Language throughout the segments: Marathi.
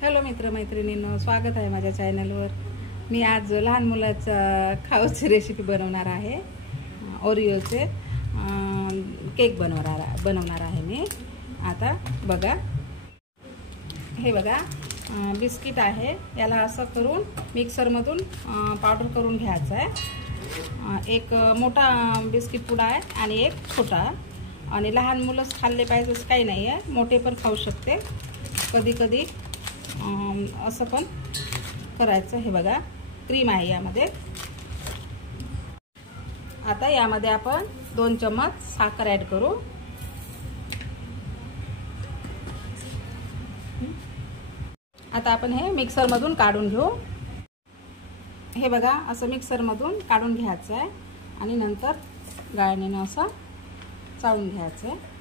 हॅलो मित्रमैत्रिणींनो, स्वागत आहे माझ्या चॅनलवर। मी आज लहान मुलाचा खाऊची रेसिपी बनवणार आहे। ओरिओचे केक बनवणार आहे मी। आता बघा, हे बघा बिस्किट आहे, याला असं करून मिक्सरमधून पावडर करून घ्यायचं आहे। एक मोठा बिस्किट पुडा आहे आणि एक छोटा, आणि लहान मुलंच खाल्ले पाहिजे असं काही नाही आहे, मोठे पण खाऊ शकते। कधी कधी असं पण करायचं। हे बघा क्रीम आहे यामध्ये। आता यामध्ये आपण 2 चम्मच साखर ॲड करू। आता आपण हे मिक्सर मधून काढून घेऊ। हे बघा असं मिक्सर मधून काढून घ्यायचं आहे आणि नंतर गाळणीने असं चाळून घ्यायचं आहे।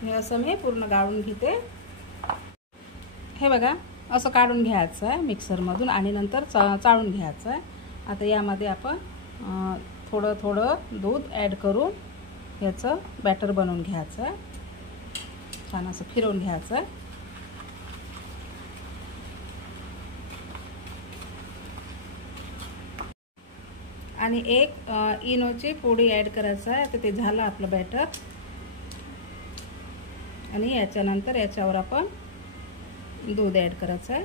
हे असं मी पूर्ण गाळून घेते। हे बघा असं काढून घ्यायचं आहे मिक्सर मधून आणि नंतर चाळून घ्यायचं आहे। आता यामध्ये आपण थोडं थोडं दूध ॲड करून याचं बॅटर बनवून घ्यायचं आहे। छान असं फिरवून घ्यायचं आहे। आणि एक इनोची पोडी ॲड करायचं आहे। तर ते झालं आपलं बॅटर। आणि याच्यानंतर याच्यावर आपण दूध ॲड करायचं आहे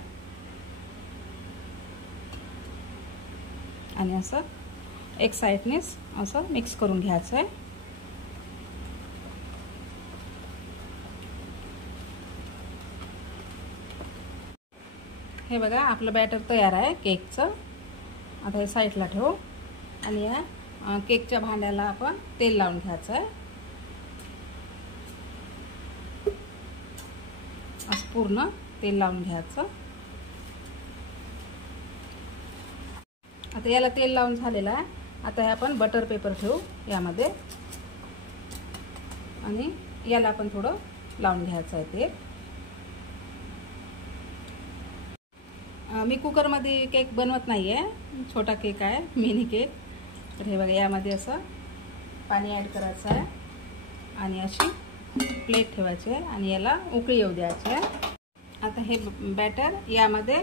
आणि असं एक साइडनेच असं मिक्स करून घ्यायचं आहे। हे बघा आपलं बॅटर तयार आहे केकचं। आता हे साईडला ठेवू आणि या केकच्या भांड्याला आपण तेल लावून घ्यायचं आहे। असं पूर्ण तेल लावून घ्यायचं। आता याला तेल लावून झालेलं आहे। आता हे आपण बटर पेपर ठेवू यामध्ये आणि याला आपण थोडं लावून घ्यायचं आहे तेल। मी कुकरमध्ये केक बनवत नाही आहे, छोटा केक आहे, मिनी केक। तर हे बघा यामध्ये असं पाणी ॲड करायचं आहे आणि अशी प्लेट ठेवायची आहे आणि याला उकळी येऊ द्यायची आहे। आता हे बॅटर यामध्ये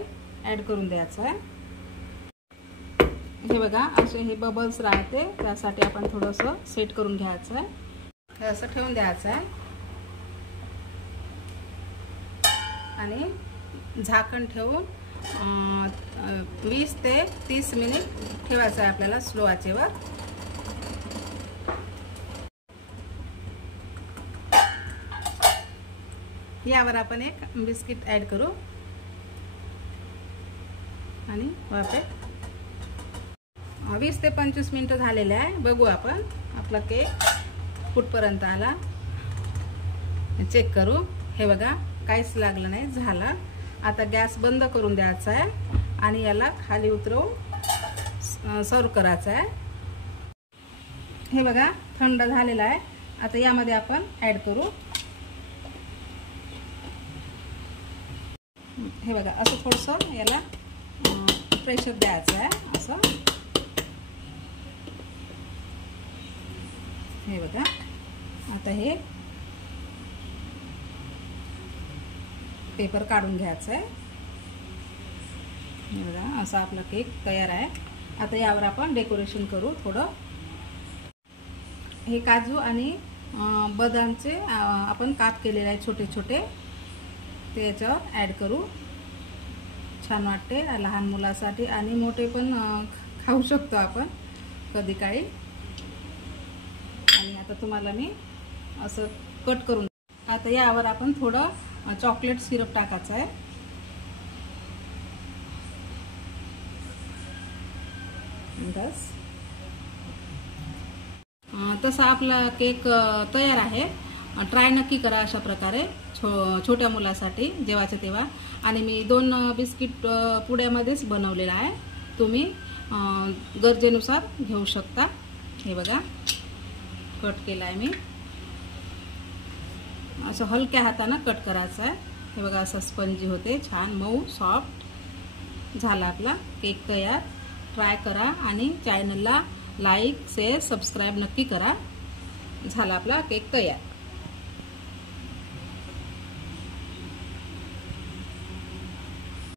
ॲड करून द्यायचं आहे। हे बघा असे हे बबल्स राहते, त्यासाठी आपण थोडंसं सेट करून घ्यायचं आहे। हे असं ठेवून द्यायचं आहे आणि झाकण ठेवून 20 ते 30 मिनिट ठेवायचं आहे आपल्याला स्लो आचेवर। यावर आपण एक बिस्किट ॲड करू आणि वाफे 20 ते 25 मिनिटं झालेले आहे। बघू आपण आपला केक कुठपर्यंत आला, चेक करू। हे बघा काहीच लागलं नाही, झाला। आता गॅस बंद करून द्यायचा आहे आणि याला खाली उतरवून सर्व करायचं आहे। हे बघा थंड झालेला आहे। आता यामध्ये आपण ॲड करू। हे बघा असं थोडंसं याला प्रेशर द्यायचं आहे असं। हे बघा आता हे पेपर काढून घ्यायचं आहे। हे बघा असा आपला केक तयार आहे। आता यावर आपण डेकोरेशन करू थोडं। हे काजू आणि बदामचे आपण काप केलेले आहे छोटे छोटे, ते याच्यावर ॲड करू। छान वाटते लहान मुलासाठी आणि मोठे पण खाऊ शकतो आपण कधी काही। आणि आता तुम्हाला मी असं कट करून, आता यावर आपण थोडं चॉकलेट सिरप टाकायचं आहे। बस तसा आपला केक तयार आहे। ट्राय नक्की करा अशा प्रकारे छोट्या मुलासाठी जेव्हाच्या तेव्हा। आणि मी 2 बिस्किट पुड्यामध्येच बनवलेला आहे, तुम्ही गरजेनुसार घेऊ शकता। हे बघा कट केला आहे मी, असं हलक्या हाताने कट करायचं आहे। हे बघा असं स्पंजी होते, छान मऊ सॉफ्ट झाला आपला केक तयार। ट्राय करा आणि चॅनलला लाईक शेअर सबस्क्राईब नक्की करा। झाला आपला केक तयार।